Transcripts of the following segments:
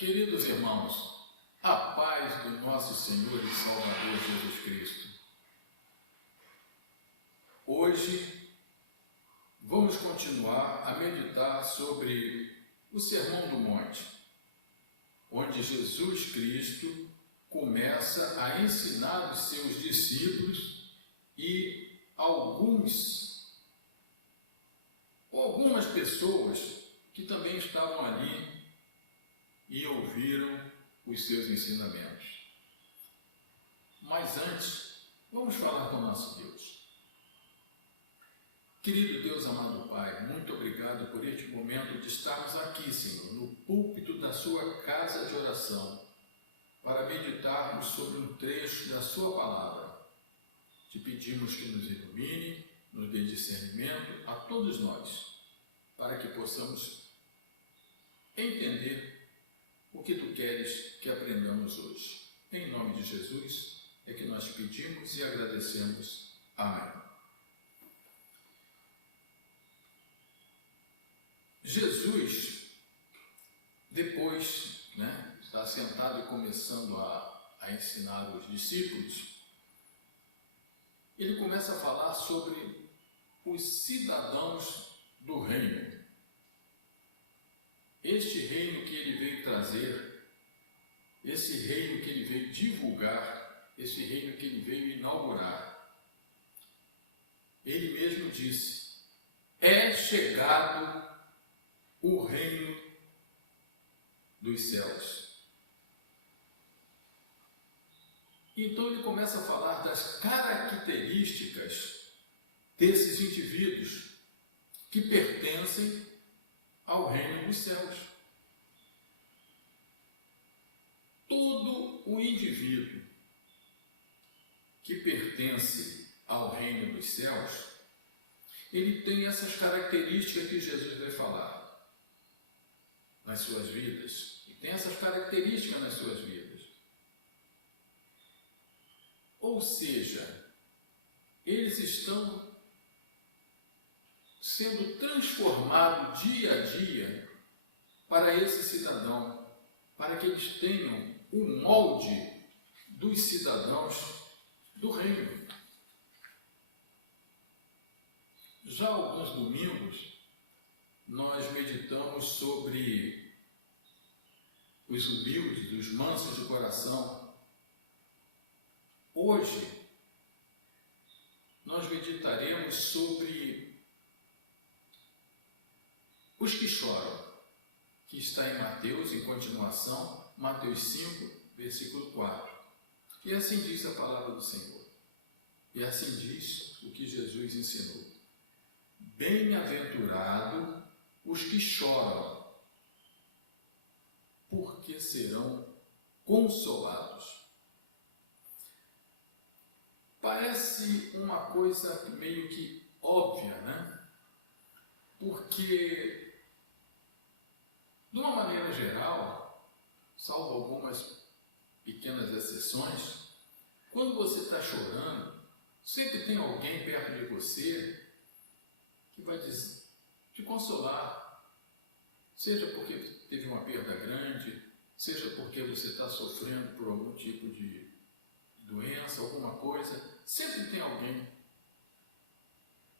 Queridos irmãos, a paz do nosso Senhor e Salvador Jesus Cristo. Hoje vamos continuar a meditar sobre o Sermão do Monte, onde Jesus Cristo começa a ensinar os seus discípulos e algumas pessoas que também estavam ali e ouviram os seus ensinamentos. Mas antes, vamos falar com o nosso Deus. Querido Deus, amado Pai, muito obrigado por este momento de estarmos aqui, Senhor, no púlpito da sua casa de oração, para meditarmos sobre um trecho da sua palavra. Te pedimos que nos ilumine, nos dê discernimento a todos nós, para que possamos entender o que tu queres que aprendamos hoje. Em nome de Jesus é que nós pedimos e agradecemos. Amém. Jesus, depois, está sentado e começando a ensinar os discípulos, ele começa a falar sobre os cidadãos do reino. Este reino que ele veio trazer, esse reino que ele veio divulgar, esse reino que ele veio inaugurar. Ele mesmo disse: é chegado o reino dos céus. Então ele começa a falar das características desses indivíduos que pertencem ao reino dos céus. Todo o indivíduo que pertence ao reino dos céus, ele tem essas características que Jesus vai falar nas suas vidas, e tem essas características nas suas vidas. Ou seja, eles estão sendo transformados dia a dia para esse cidadão, para que eles tenham o molde dos cidadãos do reino. Já há alguns domingos, nós meditamos sobre os humildes, os mansos de coração. Hoje, nós meditaremos sobre os que choram, que está em Mateus, em continuação, Mateus 5, versículo 4. E assim diz a palavra do Senhor. E assim diz o que Jesus ensinou. Bem-aventurado os que choram, porque serão consolados. Parece uma coisa meio que óbvia, Porque, de uma maneira geral, salvo algumas pequenas exceções, quando você está chorando, sempre tem alguém perto de você que vai te consolar, seja porque teve uma perda grande, seja porque você está sofrendo por algum tipo de doença, alguma coisa, sempre tem alguém.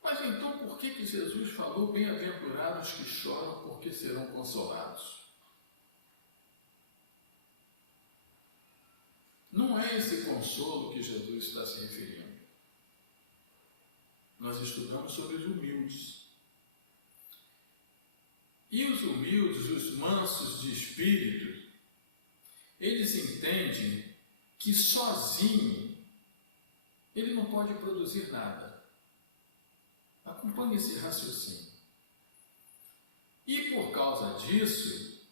Mas então por que Jesus falou: bem-aventurados que choram, porque serão consolados? Não é esse consolo que Jesus está se referindo. Nós estudamos sobre os humildes. E os humildes, os mansos de espírito, eles entendem que sozinho ele não pode produzir nada. Acompanhe esse raciocínio. E por causa disso,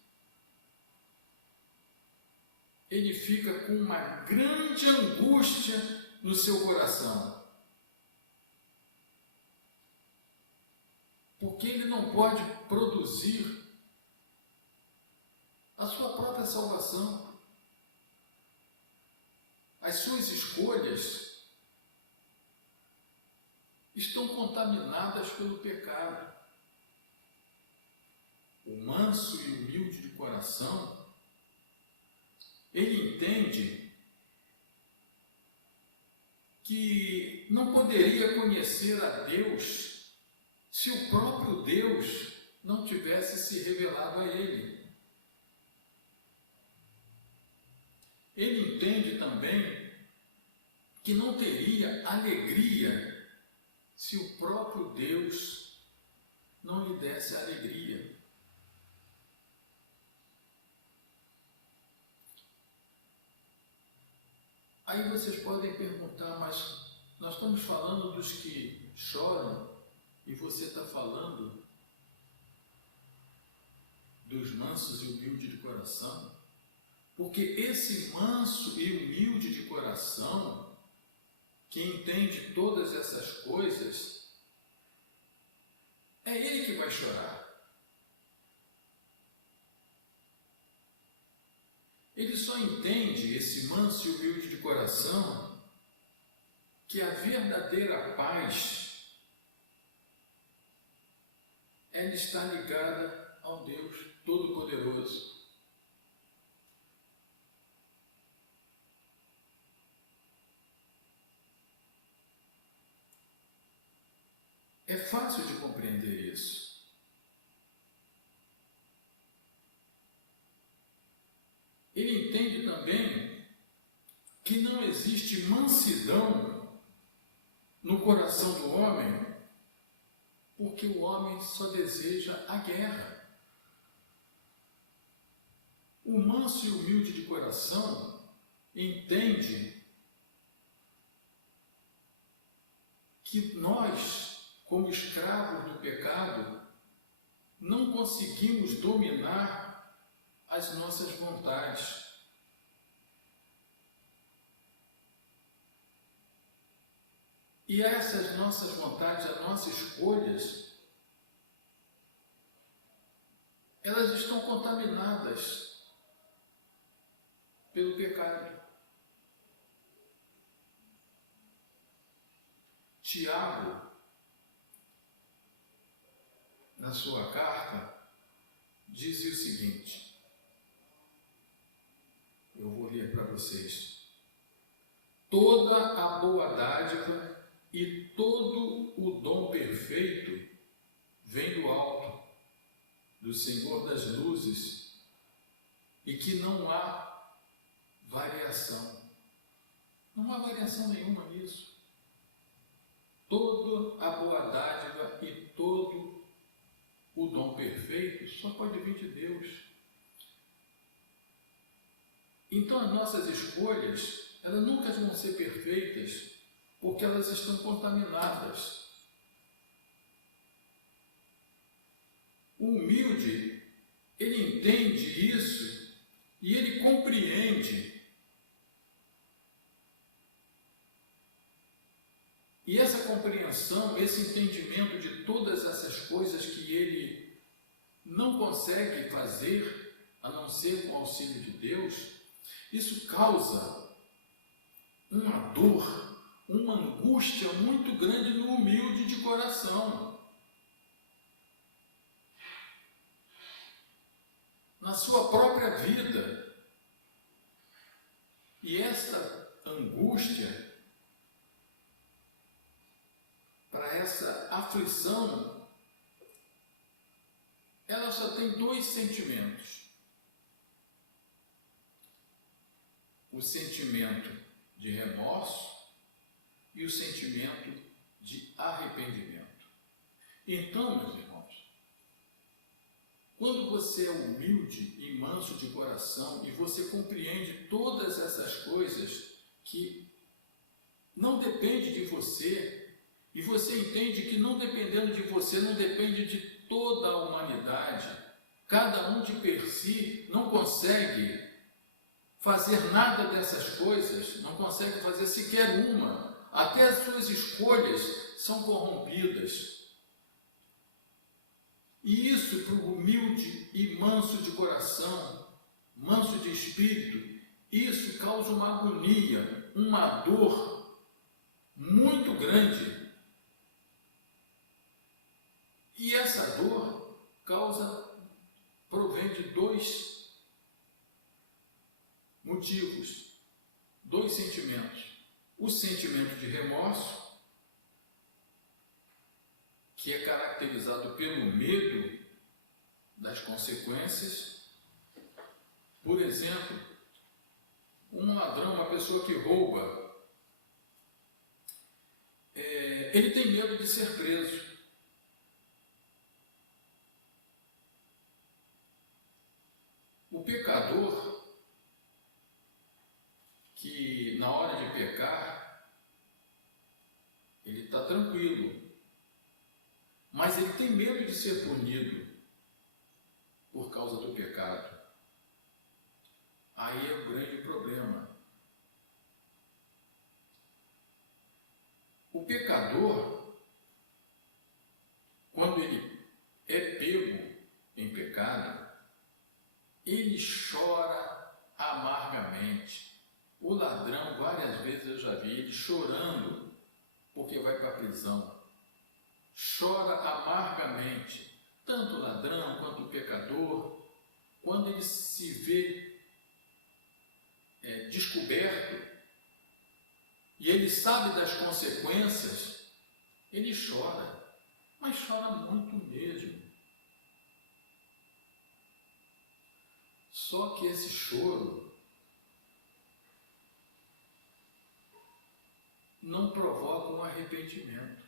ele fica com uma grande angústia no seu coração. Porque ele não pode produzir a sua própria salvação. As suas escolhas estão contaminadas pelo pecado. O manso e humilde de coração, ele entende que não poderia conhecer a Deus se o próprio Deus não tivesse se revelado a ele. Ele entende também que não teria alegria se o próprio Deus não lhe desse alegria. Aí vocês podem perguntar, mas nós estamos falando dos que choram e você está falando dos mansos e humildes de coração? Porque esse manso e humilde de coração, que entende todas essas coisas, é ele que vai chorar. Ele só entende, esse manso e humilde de coração, que a verdadeira paz, ela está ligada ao Deus Todo-Poderoso. É fácil de compreender isso. Ele entende também que não existe mansidão no coração do homem, porque o homem só deseja a guerra. O manso e humilde de coração entende que nós, como escravos do pecado, não conseguimos dominar as nossas vontades. E essas nossas vontades, as nossas escolhas, elas estão contaminadas pelo pecado. Tiago, na sua carta, dizia o seguinte, eu vou ler para vocês: toda a boa dádiva e todo o dom perfeito vem do alto, do Senhor das luzes, e que não há variação. Não há variação nenhuma nisso. Toda a boa dádiva e todo o dom perfeito só pode vir de Deus. Então as nossas escolhas, elas nunca vão ser perfeitas, porque elas estão contaminadas. O humilde, ele entende isso e ele compreende. E essa compreensão, esse entendimento de todas essas coisas que ele não consegue fazer, a não ser com o auxílio de Deus, isso causa uma dor, uma angústia muito grande no humilde de coração. Na sua própria vida. E essa angústia, para essa aflição, ela só tem dois sentimentos. O sentimento de remorso e o sentimento de arrependimento. Então, meus irmãos, quando você é humilde e manso de coração e você compreende todas essas coisas que não dependem de você, e você entende que não dependendo de você, não depende de toda a humanidade, cada um de per si não consegue fazer nada dessas coisas, não consegue fazer sequer uma, até as suas escolhas são corrompidas. E isso para o humilde e manso de coração, manso de espírito, isso causa uma agonia, uma dor muito grande. E essa dor provém de dois motivos, dois sentimentos. o sentimento de remorso, que é caracterizado pelo medo das consequências. Por exemplo, um ladrão, uma pessoa que rouba, ele tem medo de ser preso. O pecador, que na hora de pecar, ele está tranquilo, mas ele tem medo de ser punido por causa do pecado. Aí é o grande problema. O pecador, quando ele é pego em pecado, ele chora amargamente. O ladrão, várias vezes eu já vi ele chorando porque vai para a prisão. Chora amargamente, tanto o ladrão quanto o pecador, quando ele se vê descoberto e ele sabe das consequências, ele chora, mas chora muito mesmo. Só que esse choro não provoca um arrependimento,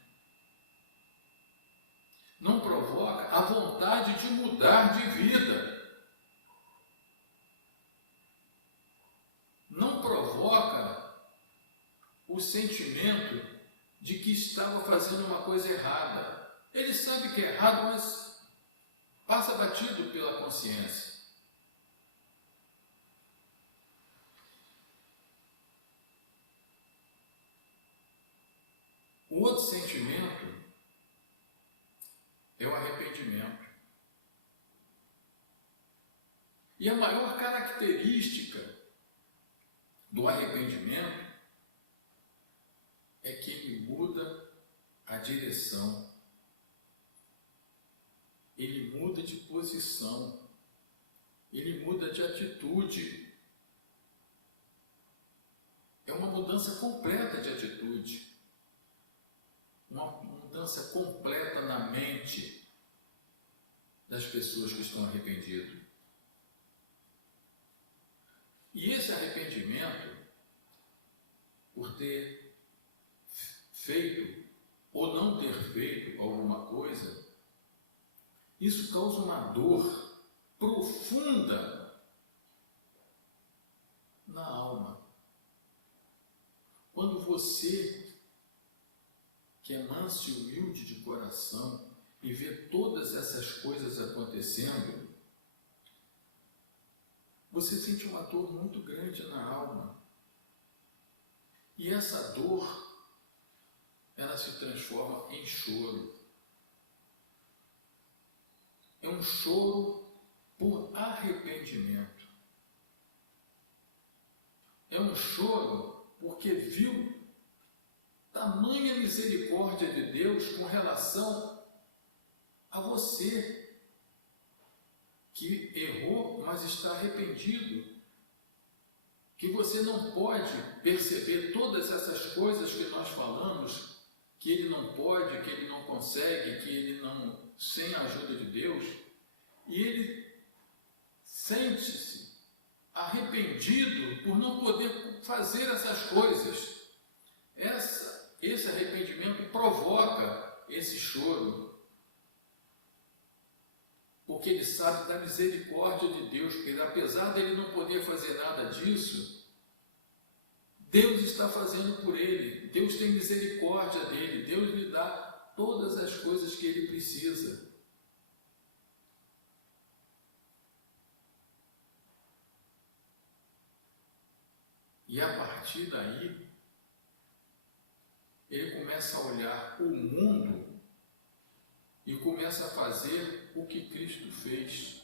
não provoca a vontade de mudar de vida, não provoca o sentimento de que estava fazendo uma coisa errada. Ele sabe que é errado, mas passa batido pela consciência. O outro sentimento é o arrependimento. E a maior característica do arrependimento é que ele muda a direção, ele muda de posição, ele muda de atitude. É uma mudança completa de atitude, uma mudança completa na mente das pessoas que estão arrependidas. E esse arrependimento, por ter feito ou não ter feito alguma coisa, isso causa uma dor profunda na alma. Quando você, que é manso e humilde de coração, e vê todas essas coisas acontecendo, você sente uma dor muito grande na alma. E essa dor, ela se transforma em choro. É um choro por arrependimento. É um choro porque viu tamanha misericórdia de Deus com relação a você, que errou, mas está arrependido, que você não pode perceber todas essas coisas que nós falamos, que ele não pode, que ele não consegue, que ele não, sem a ajuda de Deus, e ele sente-se arrependido por não poder fazer essas coisas. Esse arrependimento provoca esse choro, porque ele sabe da misericórdia de Deus, porque apesar dele não poder fazer nada disso, Deus está fazendo por ele, Deus tem misericórdia dele, Deus lhe dá todas as coisas que ele precisa. E a partir daí, ele começa a olhar o mundo e começa a fazer o que Cristo fez.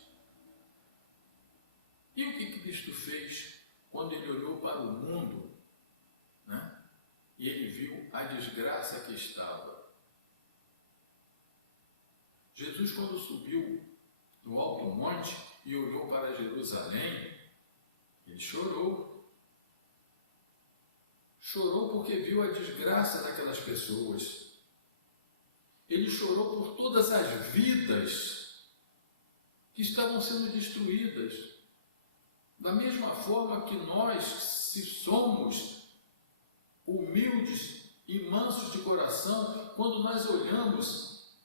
E o que Cristo fez quando ele olhou para o mundo, né? E ele viu a desgraça que estava. Jesus, quando subiu do alto monte e olhou para Jerusalém, ele chorou. chorou porque viu a desgraça daquelas pessoas. Ele chorou por todas as vidas que estavam sendo destruídas. Da mesma forma que nós, se somos humildes e mansos de coração, quando nós olhamos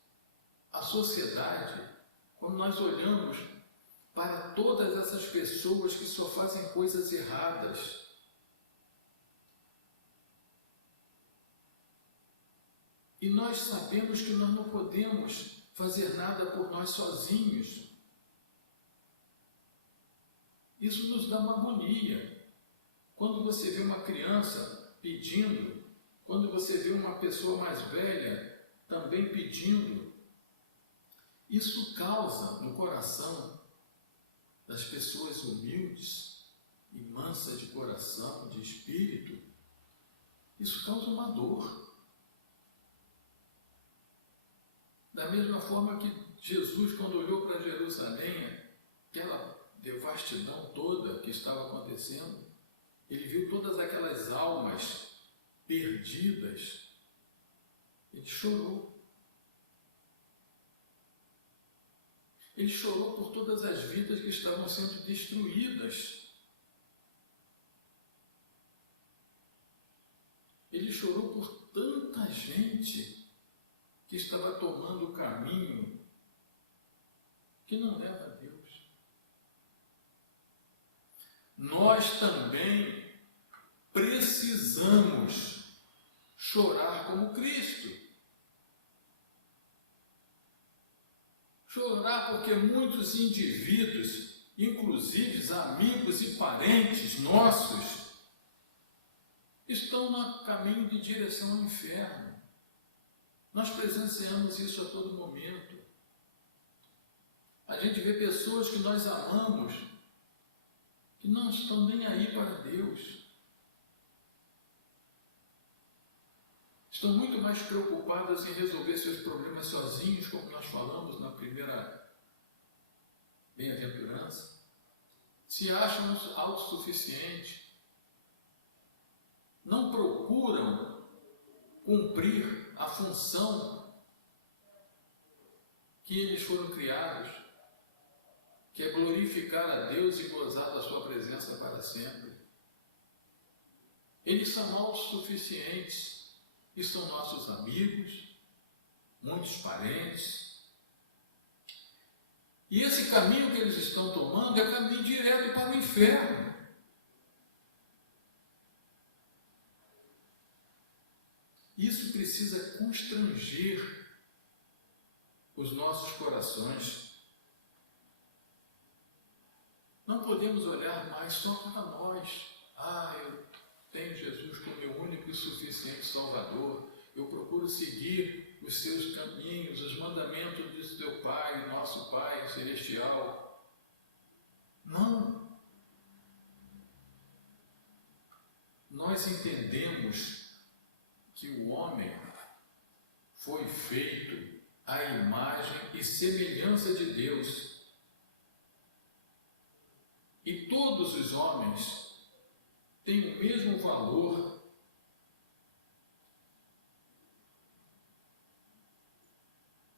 a sociedade, quando nós olhamos para todas essas pessoas que só fazem coisas erradas, e nós sabemos que nós não podemos fazer nada por nós sozinhos, isso nos dá uma agonia. Quando você vê uma criança pedindo, quando você vê uma pessoa mais velha também pedindo, isso causa no coração das pessoas humildes e mansas de coração, de espírito, isso causa uma dor. Da mesma forma que Jesus, quando olhou para Jerusalém, aquela devastidão toda que estava acontecendo, ele viu todas aquelas almas perdidas, ele chorou. Ele chorou por todas as vidas que estavam sendo destruídas. Ele chorou por tanta gente que estava tomando o caminho que não leva a Deus. Nós também precisamos chorar como Cristo. Chorar porque muitos indivíduos, inclusive amigos e parentes nossos, estão no caminho de direção ao inferno. Nós presenciamos isso a todo momento. A gente vê pessoas que nós amamos que não estão nem aí para Deus. Estão muito mais preocupadas em resolver seus problemas sozinhos, como nós falamos na primeira bem-aventurança. Se acham autossuficientes. Não procuram cumprir a função que eles foram criados, que é glorificar a Deus e gozar da sua presença para sempre. Eles são autossuficientes. E são nossos amigos, muitos parentes. E esse caminho que eles estão tomando é caminho direto para o inferno. Isso precisa constranger os nossos corações. Não podemos olhar mais só para nós. Eu tenho Jesus como meu único e suficiente Salvador. Eu procuro seguir os seus caminhos, os mandamentos de teu Pai, nosso Pai Celestial. Não. Nós entendemos que o homem foi feito à imagem e semelhança de Deus. E todos os homens têm o mesmo valor.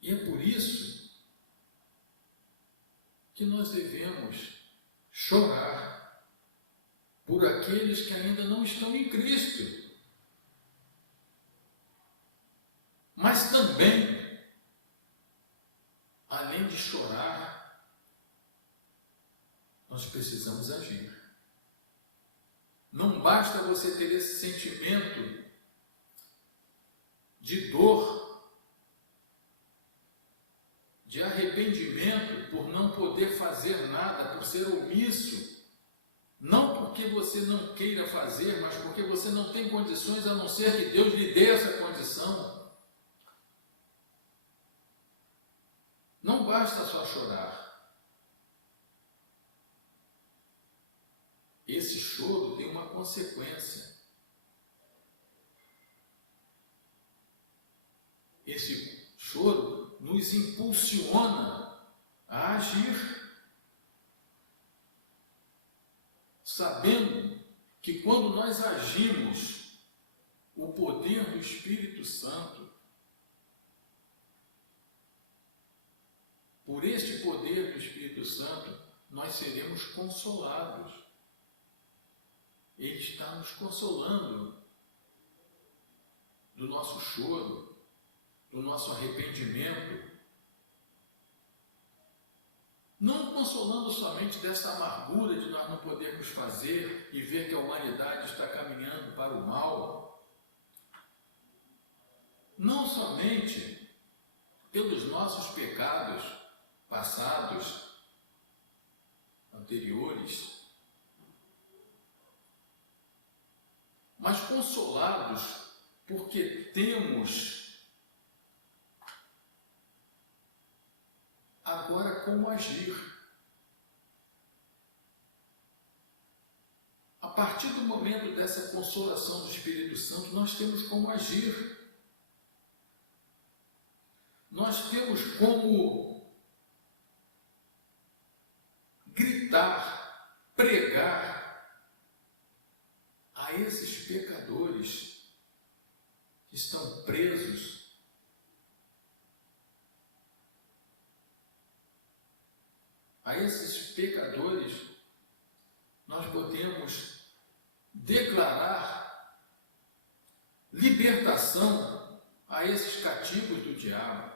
E é por isso que nós devemos chorar por aqueles que ainda não estão em Cristo. Mas também, além de chorar, nós precisamos agir. Não basta você ter esse sentimento de dor, de arrependimento por não poder fazer nada, por ser omisso, não porque você não queira fazer, mas porque você não tem condições, a não ser que Deus lhe dê essa condição. Não basta só chorar. Esse choro tem uma consequência. Esse choro nos impulsiona a agir, sabendo que quando nós agimos o poder do Espírito Santo, por este poder do Espírito Santo, nós seremos consolados. Ele está nos consolando do nosso choro, do nosso arrependimento, não consolando somente dessa amargura de nós não podermos fazer e ver que a humanidade está caminhando para o mal, não somente pelos nossos pecados passados, anteriores, mas consolados porque temos agora como agir. A partir do momento dessa consolação do Espírito Santo, nós temos como agir. Nós temos como gritar, pregar a esses pecadores que estão presos, a esses pecadores, nós podemos declarar libertação a esses cativos do diabo.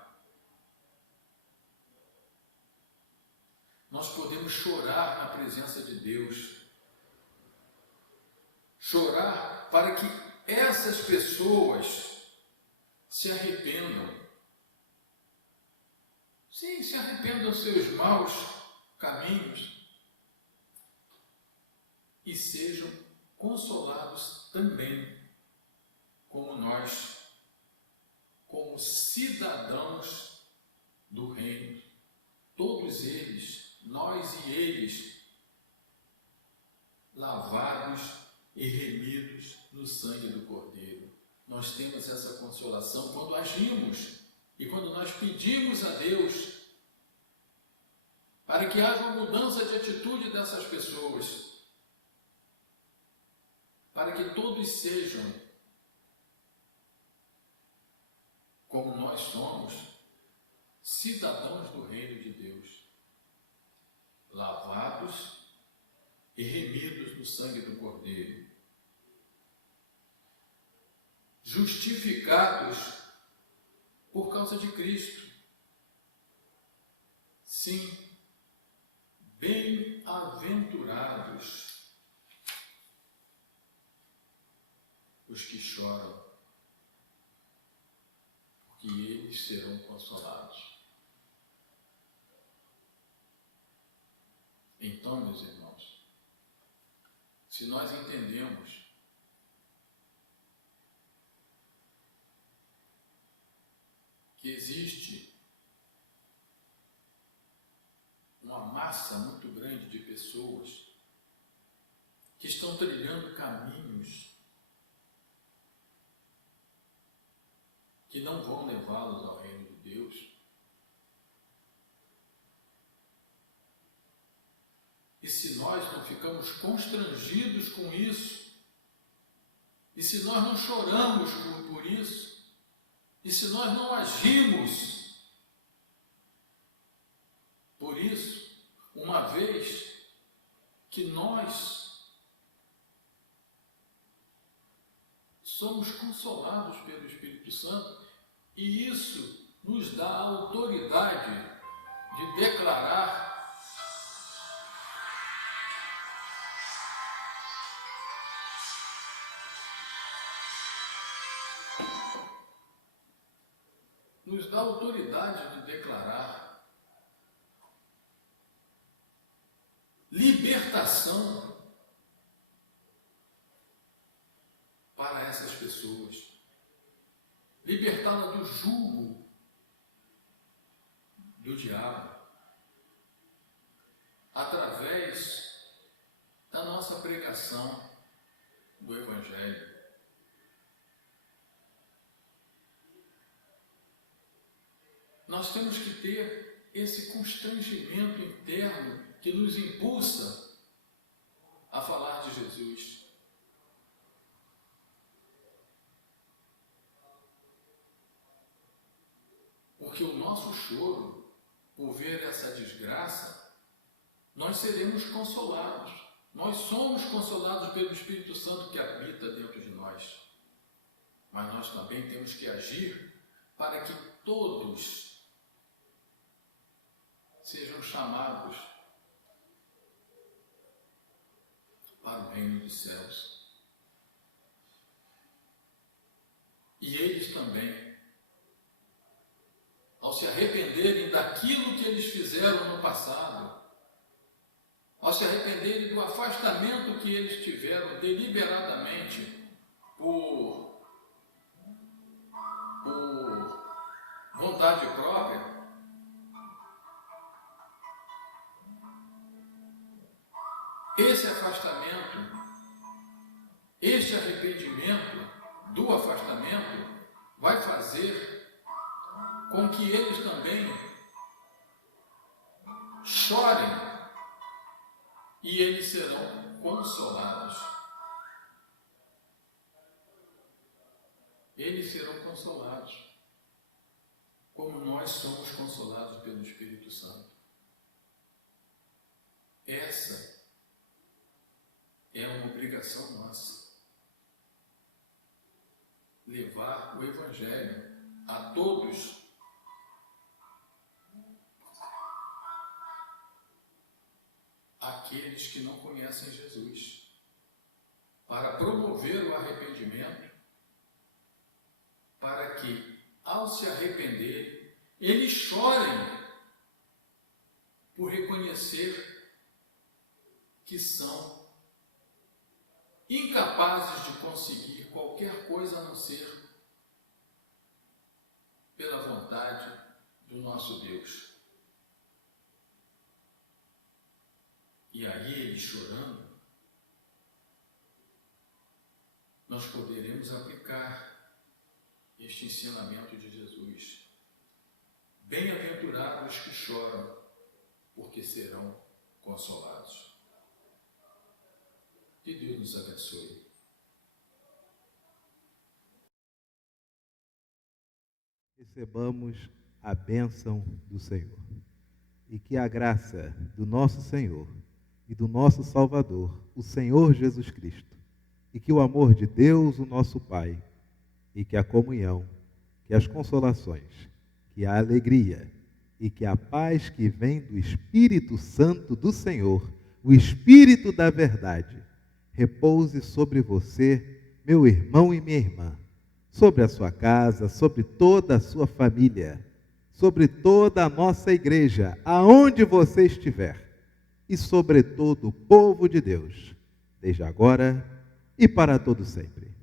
Nós podemos chorar na presença de Deus, chorar para que essas pessoas se arrependam. Sim, se arrependam dos seus maus caminhos e sejam consolados também, como nós, como cidadãos do reino. Todos eles, nós e eles, lavados e remidos no sangue do Cordeiro. Nós temos essa consolação quando agimos e quando nós pedimos a Deus para que haja uma mudança de atitude dessas pessoas, para que todos sejam como nós somos, cidadãos do reino de Deus, lavados e remidos no sangue do Cordeiro, justificados por causa de Cristo. Sim, bem-aventurados os que choram, porque eles serão consolados. Então, meus irmãos, se nós entendemos que existe uma massa muito grande de pessoas que estão trilhando caminhos que não vão levá-los ao reino de Deus, e se nós não ficamos constrangidos com isso, e se nós não choramos por isso, e se nós não agimos por isso, uma vez que nós somos consolados pelo Espírito Santo, e isso nos dá a autoridade de declarar libertação para essas pessoas, libertá-la do jugo do diabo, através da nossa pregação do Evangelho. Nós temos que ter esse constrangimento interno que nos impulsa a falar de Jesus. porque o nosso choro, por ver essa desgraça, nós seremos consolados. Nós somos consolados pelo Espírito Santo que habita dentro de nós. Mas nós também temos que agir para que todos sejam chamados para o reino dos céus. E eles também, ao se arrependerem daquilo que eles fizeram no passado, ao se arrependerem do afastamento que eles tiveram deliberadamente por vontade própria, esse afastamento, este arrependimento do afastamento vai fazer com que eles também chorem e eles serão consolados. Eles serão consolados, como nós somos consolados pelo Espírito Santo. Essa é uma obrigação nossa. Levar o Evangelho a todos. Aqueles que não conhecem Jesus. Para promover o arrependimento, para que, ao se arrepender, eles chorem por reconhecer que são incapazes de conseguir qualquer coisa a não ser pela vontade do nosso Deus. E aí, eles chorando, nós poderemos aplicar este ensinamento de Jesus. Bem-aventurados os que choram, porque serão consolados. Que Deus nos abençoe. Recebamos a bênção do Senhor. E que a graça do nosso Senhor e do nosso Salvador, o Senhor Jesus Cristo, e que o amor de Deus, o nosso Pai, e que a comunhão, que as consolações, que a alegria e que a paz que vem do Espírito Santo do Senhor, o Espírito da verdade, repouse sobre você, meu irmão e minha irmã, sobre a sua casa, sobre toda a sua família, sobre toda a nossa igreja, aonde você estiver, e sobre todo o povo de Deus, desde agora e para todo sempre.